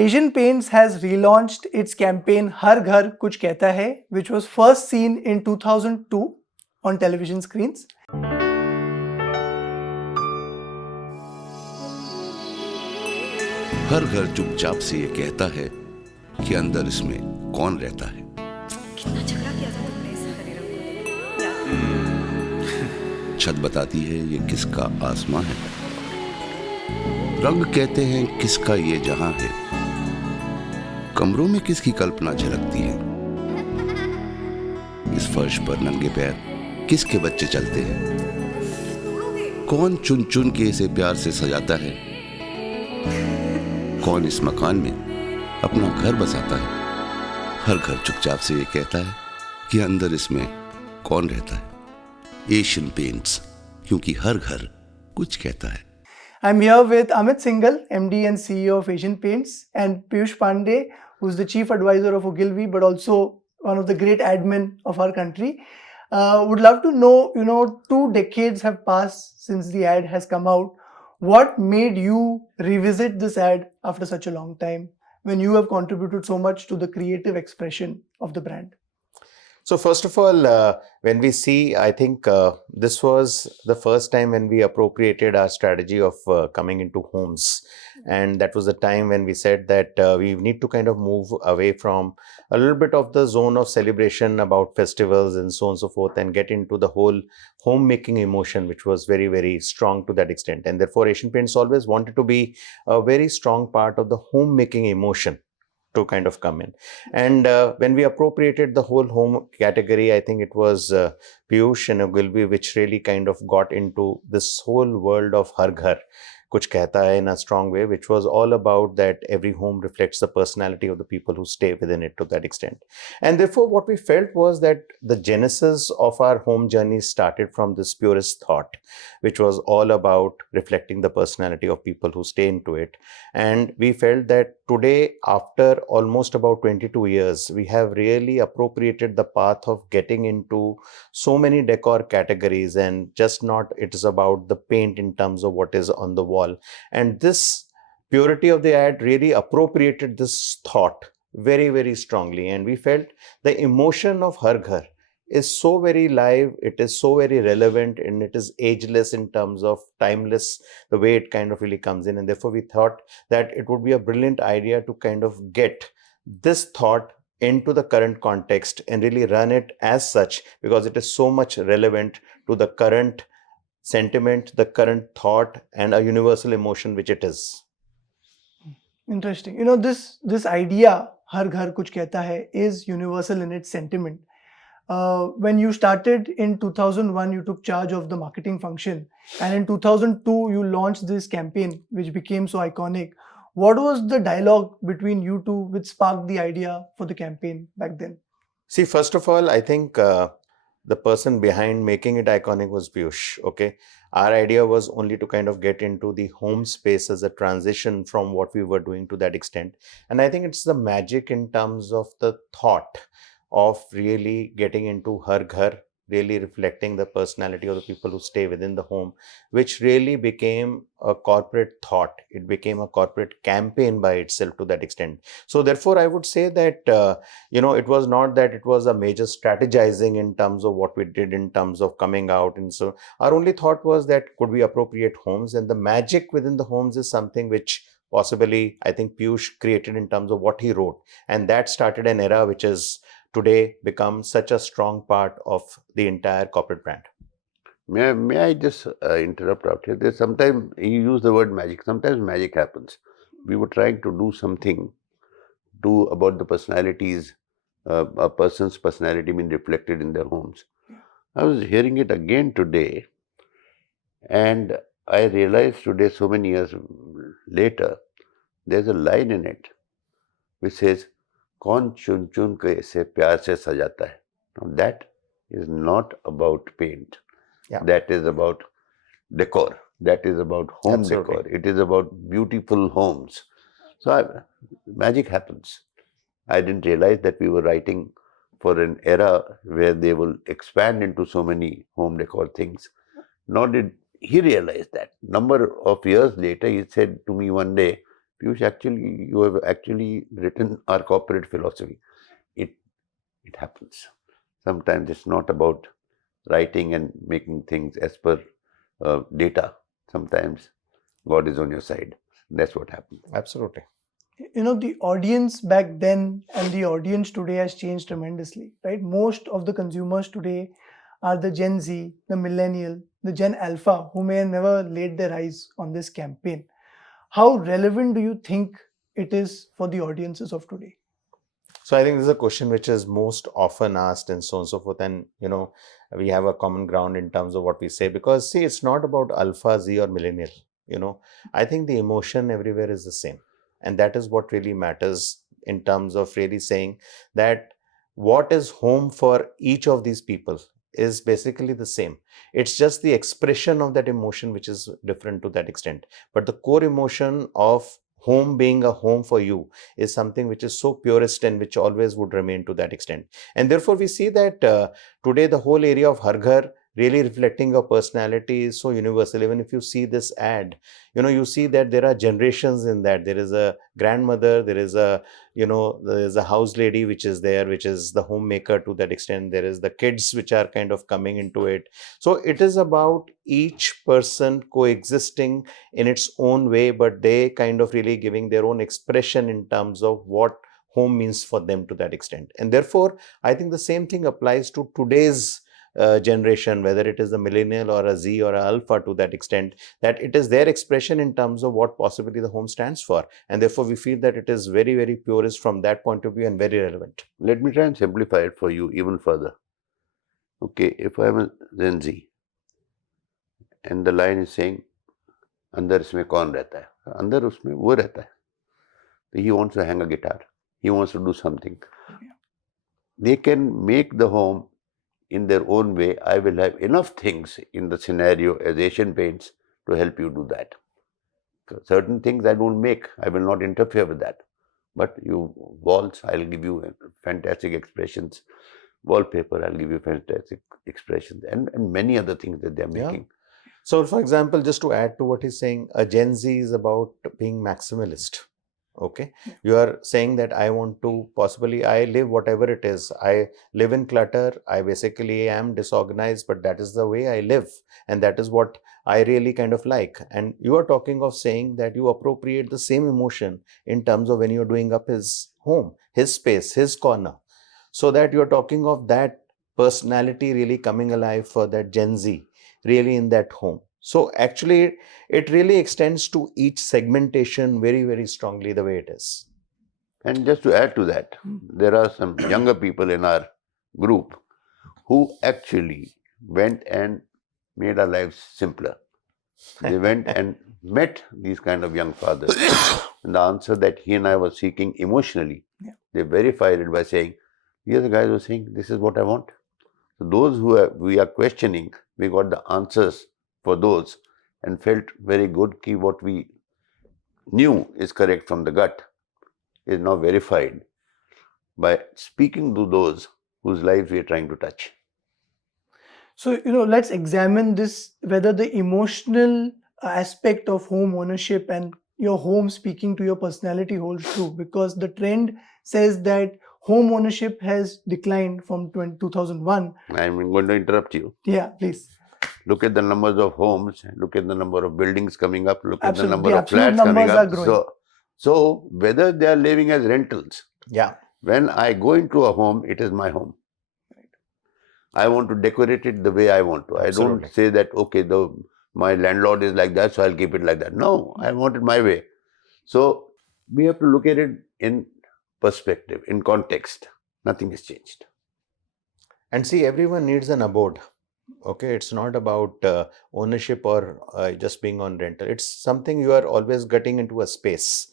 Asian Paints has relaunched its campaign Har Ghar Kuch Kehta Hai, which was first seen in 2002 on television screens. हर घर चुपचाप से ये कहता है कि अंदर इसमें कौन रहता है। कितना झगड़ा किया था तुमने इस हरे रंग को याद? छत बताती है ये किसका आसमां है, रंग कहते हैं किसका ये जहां है, कमरों में किसकी कल्पना झलकती है, इस फर्श पर नंगे पैर किसके बच्चे चलते हैं, कौन चुन चुन के इसे प्यार से सजाता है, कौन इस मकान में अपना घर बसाता है। हर घर चुपचाप से ये कहता है कि अंदर इसमें कौन रहता है। एशियन पेंट्स, क्योंकि हर घर कुछ कहता है। I'm here with Amit Syngle, MD and CEO of Asian Paints, and Piyush Pandey, who's the chief advisor of Ogilvy, but also one of the great admin of our country. Would love to know, 2 decades have passed since the ad has come out. What made you revisit this ad after such a long time when you have contributed so much to the creative expression of the brand? So first of all, when we see, I think this was the first time when we appropriated our strategy of coming into homes. And that was the time when we said that we need to kind of move away from a little bit of the zone of celebration about festivals and so on and so forth, and get into the whole homemaking emotion, which was very, very strong to that extent. And therefore, Asian Paints always wanted to be a very strong part of the homemaking emotion to kind of come in. And when we appropriated the whole home category, I think it was Piyush and Ogilvy which really kind of got into this whole world of Har Ghar Kuch Kehta Hai in a strong way, which was all about that every home reflects the personality of the people who stay within it to that extent. And therefore, what we felt was that the genesis of our home journey started from this purest thought, which was all about reflecting the personality of people who stay into it. And we felt that today, after almost about 22 years, we have really appropriated the path of getting into so many decor categories, and just not it is about the paint in terms of what is on the wall. And this purity of the ad really appropriated this thought very, very strongly. And we felt the emotion of Har Ghar is so very live, it is so very relevant, and it is ageless in terms of timeless, the way it kind of really comes in. And therefore, we thought that it would be a brilliant idea to kind of get this thought into the current context and really run it as such, because it is so much relevant to the current sentiment, the current thought, and a universal emotion which it is. Interesting. This idea, Har Ghar Kuch Kehta Hai, is universal in its sentiment. When you started in 2001, you took charge of the marketing function. And in 2002, you launched this campaign, which became so iconic. What was the dialogue between you two which sparked the idea for the campaign back then? See, first of all, I think the person behind making it iconic was Piyush. Okay. Our idea was only to kind of get into the home space as a transition from what we were doing to that extent. And I think it's the magic in terms of the thought of really getting into Har Ghar, really reflecting the personality of the people who stay within the home, which really became a corporate thought. It became a corporate campaign by itself to that extent. So therefore, I would say that, it was not that it was a major strategizing in terms of what we did in terms of coming out. And so our only thought was that could we appropriate homes, and the magic within the homes is something which possibly I think Piyush created in terms of what he wrote. And that started an era which is today become such a strong part of the entire corporate brand. May I just interrupt out here? There's sometimes you use the word magic. Sometimes magic happens. We were trying to do something about the personalities, a person's personality being reflected in their homes. I was hearing it again today, and I realized today, so many years later, there's a line in it which says, "कौन चुन चुन के इसे प्यार से सजाता है." Now that is not about paint. Yeah. That is about decor. That is about home Absolutely. decor. It is about beautiful homes. So magic happens. I didn't realize that we were writing for an era where they will expand into so many home decor things. Nor did he realize that. Number of years later, he said to me one day, Piyush, actually, you have actually written our corporate philosophy. It it happens. Sometimes it's not about writing and making things as per data. Sometimes God is on your side. That's what happens. Absolutely. The audience back then and the audience today has changed tremendously, right? Most of the consumers today are the Gen Z, the millennial, the Gen Alpha, who may have never laid their eyes on this campaign. How relevant do you think it is for the audiences of today? So I think this is a question which is most often asked and so on and so forth. And, we have a common ground in terms of what we say, because see, it's not about alpha, Z or millennial. I think the emotion everywhere is the same. And that is what really matters in terms of really saying that what is home for each of these people is basically the same. It's just the expression of that emotion which is different to that extent. But the core emotion of home being a home for you is something which is so purest and which always would remain to that extent. And therefore, we see that today the whole area of Har Ghar really reflecting your personality is so universal. Even if you see this ad, you see that there are generations in that. There is a grandmother, there is a house lady which is there, which is the homemaker to that extent. There is the kids which are kind of coming into it. So it is about each person coexisting in its own way, but they kind of really giving their own expression in terms of what home means for them to that extent. And therefore, I think the same thing applies to today's generation, whether it is a millennial or a Z or a alpha to that extent, that it is their expression in terms of what possibly the home stands for. And therefore, we feel that it is very, very purist from that point of view and very relevant. Let me try and simplify it for you even further. Okay, if I'm a Gen Z and the line is saying, अंदर इसमें कौन रहता है? अंदर उसमें वो रहता है. He wants to hang a guitar. He wants to do something. They can make the home in their own way. I will have enough things in the scenario as Asian Paints to help you do that. Certain things I don't make. I will not interfere with that. But you walls, I'll give you fantastic expressions. Wallpaper, I'll give you fantastic expressions, and many other things that they're making. So, for example, just to add to what he's saying, a Gen Z is about being maximalist. Okay, you are saying that I want to possibly, I live whatever it is. I live in clutter. I basically am disorganized, but that is the way I live. And that is what I really kind of like. And you are talking of saying that you appropriate the same emotion in terms of when you're doing up his home, his space, his corner. So that you're talking of that personality really coming alive for that Gen Z, really in that home. So actually, it really extends to each segmentation very, very strongly the way it is. And just to add to that, there are some younger people in our group who actually went and made our lives simpler. They went and met these kind of young fathers. And the answer that he and I were seeking emotionally, they verified it by saying, here the guys were saying, this is what I want. So those we are questioning, we got the answers for those and felt very good that what we knew is correct from the gut is now verified by speaking to those whose lives we are trying to touch. So, let's examine this, whether the emotional aspect of home ownership and your home speaking to your personality holds true, because the trend says that home ownership has declined from 2001. I'm going to interrupt you. Yeah, please. Look at the numbers of homes, look at the number of buildings coming up, look Absolutely. at the number of Absolute flats coming numbers up. are growing. So whether they are living as rentals, Yeah. when I go into a home, it is my home. I want to decorate it the way I want to. Absolutely. I don't say that, okay, my landlord is like that, so I'll keep it like that. No, I want it my way. So we have to look at it in perspective, in context. Nothing has changed. And see, everyone needs an abode. Okay, it's not about ownership or just being on rental. It's something you are always getting into a space.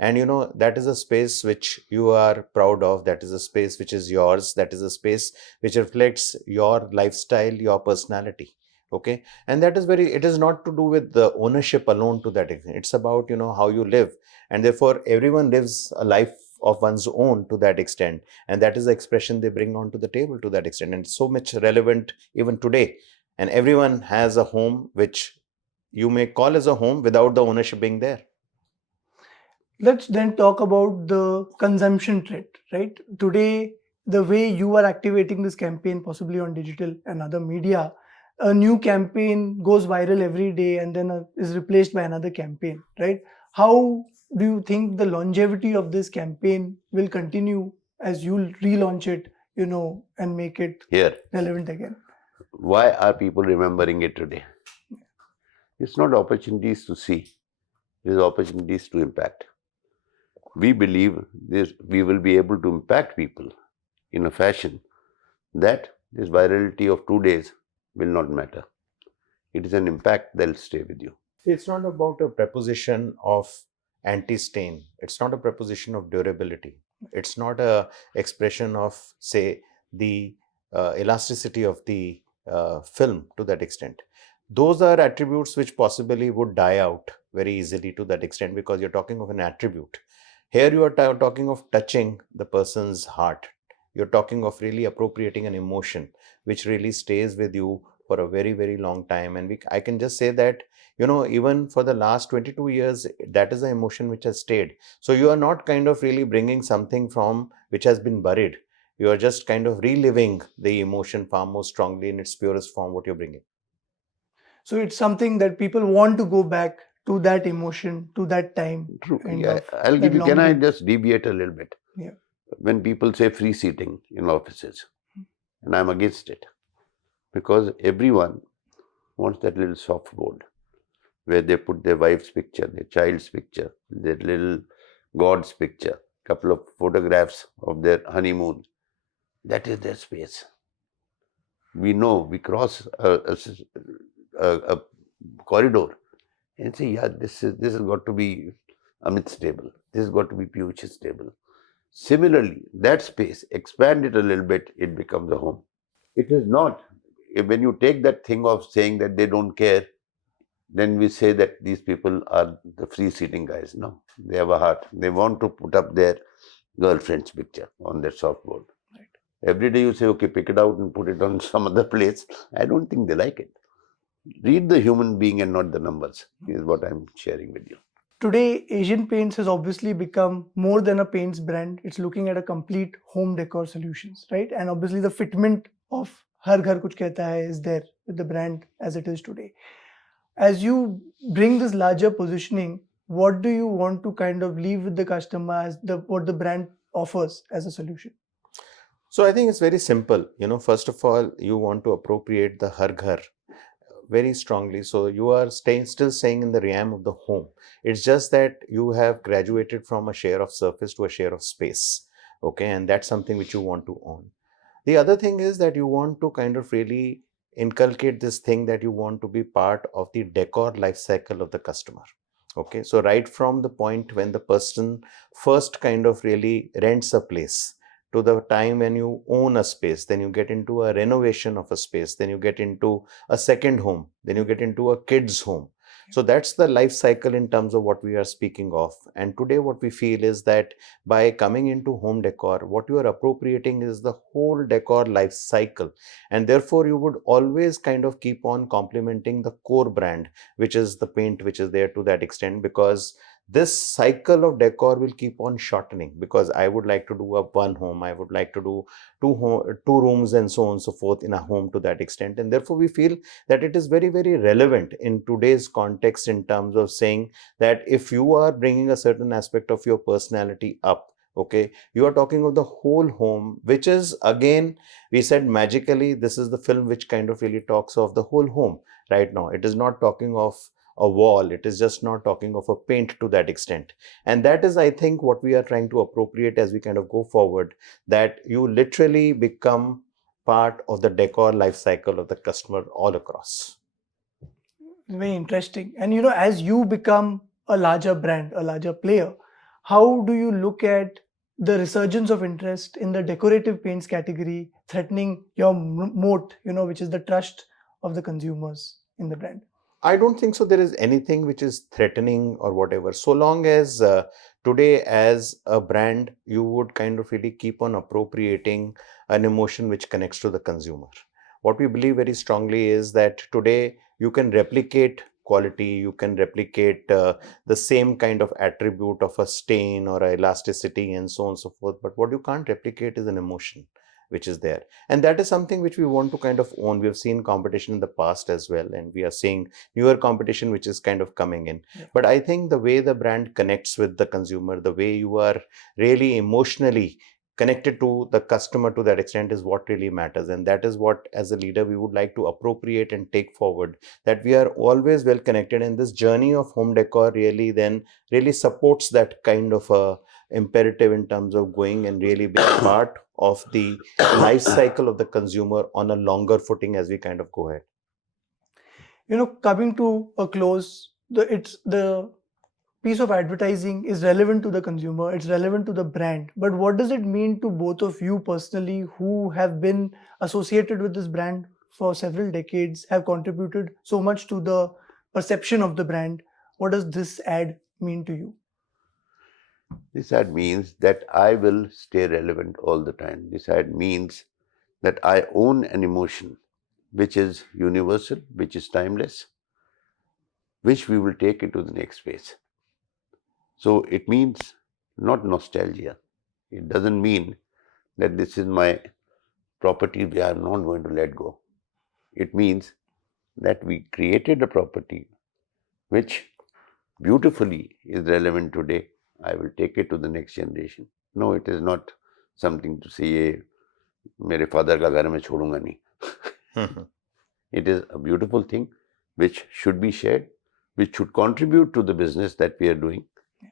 And that is a space which you are proud of. That is a space which is yours. That is a space which reflects your lifestyle, your personality. Okay. And that is it is not to do with the ownership alone to that extent. It's about, how you live. And therefore, everyone lives a life of one's own to that extent. And that is the expression they bring onto the table to that extent. And so much relevant even today. And everyone has a home which you may call as a home without the ownership being there. Let's then talk about the consumption trend, right? Today, the way you are activating this campaign, possibly on digital and other media, a new campaign goes viral every day and then is replaced by another campaign, right? How do you think the longevity of this campaign will continue as you relaunch it, and make it Here, relevant again? why are people remembering it today? It's not opportunities to see, it is opportunities to impact. We believe this, we will be able to impact people in a fashion that this virality of 2 days will not matter. It is an impact that will stay with you. It's not about a preposition of anti-stain. It's not a preposition of durability. It's not a expression of, say, the elasticity of the film to that extent. Those are attributes which possibly would die out very easily to that extent, because you're talking of an attribute. Here you are talking of touching the person's heart. You're talking of really appropriating an emotion which really stays with you for a very, very long time. And I can just say that, even for the last 22 years, that is the emotion which has stayed. So you are not kind of really bringing something from which has been buried. You are just kind of reliving the emotion far more strongly in its purest form, what you're bringing. So it's something that people want to go back to, that emotion, to that time. True. kind Yeah, of I'll give that you, can I longing. just deviate a little bit? Yeah. When people say free seating in offices, and I'm against it, because everyone wants that little soft board where they put their wife's picture, their child's picture, their little god's picture, couple of photographs of their honeymoon. That is their space. We know, we cross a corridor and say, yeah, this has got to be Amit's table. This has got to be Piyush's table. Similarly, that space, expand it a little bit, it becomes a home. It is not. When you take that thing of saying that they don't care, then we say that these people are the free seating guys. No, they have a heart. They want to put up their girlfriend's picture on their softboard. Right. Every day you say, okay, pick it out and put it on some other place. I don't think they like it. Read the human being and not the numbers, is what I'm sharing with you. Today, Asian Paints has obviously become more than a paints brand. It's looking at a complete home decor solutions, right? And obviously, the fitment of Har Ghar Kuch Kehta Hai is there with the brand as it is today. As you bring this larger positioning, what do you want to kind of leave with the customer as what the brand offers as a solution? So I think it's very simple. First of all, you want to appropriate the Har Ghar very strongly. So you are still staying in the realm of the home. It's just that you have graduated from a share of surface to a share of space. Okay. And that's something which you want to own. The other thing is that you want to kind of really inculcate this thing that you want to be part of the decor life cycle of the customer. Okay. So right from the point when the person first kind of really rents a place, to the time when you own a space, then you get into a renovation of a space, then you get into a second home, then you get into a kid's home. So that's the life cycle in terms of what we are speaking of. And today what we feel is that by coming into home decor, what you are appropriating is the whole decor life cycle. And therefore you would always kind of keep on complementing the core brand, which is the paint, which is there to that extent, because this cycle of decor will keep on shortening, because I would like to do a one home, I would like to do two rooms and so on and so forth in a home to that extent. And therefore we feel that it is very, very relevant in today's context in terms of saying that if you are bringing a certain aspect of your personality up, okay, you are talking of the whole home, which is, again, we said magically, this is the film which kind of really talks of the whole home. Right now it is not talking of a wall, it is just not talking of a paint to that extent. And that is, I think, what we are trying to appropriate as we kind of go forward, that you literally become part of the decor life cycle of the customer all across. Very interesting. And as you become a larger brand, a larger player, how do you look at the resurgence of interest in the decorative paints category threatening your moat, which is the trust of the consumers in the brand? I don't think so there is anything which is threatening or whatever, so long as today as a brand you would kind of really keep on appropriating an emotion which connects to the consumer. What we believe very strongly is that today you can replicate quality, you can replicate the same kind of attribute of a stain or a elasticity and so on and so forth. But what you can't replicate is an emotion which is there. And that is something which we want to kind of own. We have seen competition in the past as well, and we are seeing newer competition which is kind of coming in. Yeah. But I think the way the brand connects with the consumer, the way you are really emotionally connected to the customer to that extent is what really matters. And that is what, as a leader, we would like to appropriate and take forward, that we are always well connected. And this journey of home decor really then really supports that kind of a imperative in terms of going and really being part of the life cycle of the consumer on a longer footing as we kind of go ahead. Coming to a close, the piece of advertising is relevant to the consumer, it's relevant to the brand. But what does it mean to both of you personally, who have been associated with this brand for several decades, have contributed so much to the perception of the brand? What does this ad mean to you? This ad means that I will stay relevant all the time. This ad means that I own an emotion which is universal, which is timeless, which we will take it to the next phase. So it means not nostalgia. It doesn't mean that this is my property we are not going to let go. It means that we created a property which beautifully is relevant today. I will take it to the next generation. No, it is not something to say, "Ye mere father ka ghar mein chhodunga nahi." It is a beautiful thing which should be shared, which should contribute to the business that we are doing.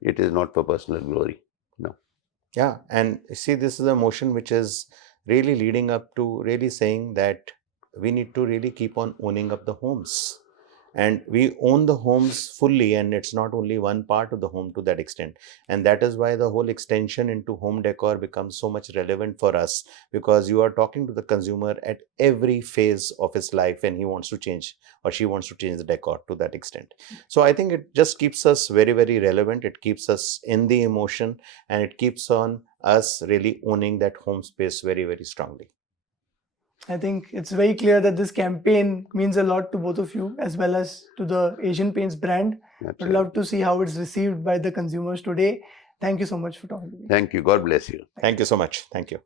It is not for personal glory. No. Yeah, and see, this is a motion which is really leading up to really saying that we need to really keep on owning up the homes. And we own the homes fully, and it's not only one part of the home to that extent. And that is why the whole extension into home decor becomes so much relevant for us, because you are talking to the consumer at every phase of his life when he wants to change or she wants to change the decor to that extent. So I think it just keeps us very, very relevant. It keeps us in the emotion, and it keeps on us really owning that home space very, very strongly. I think it's very clear that this campaign means a lot to both of you as well as to the Asian Paints brand. I'd Absolutely. love to see how it's received by the consumers today. Thank you so much for talking to me. Thank you. God bless you. Thank you so much. Thank you.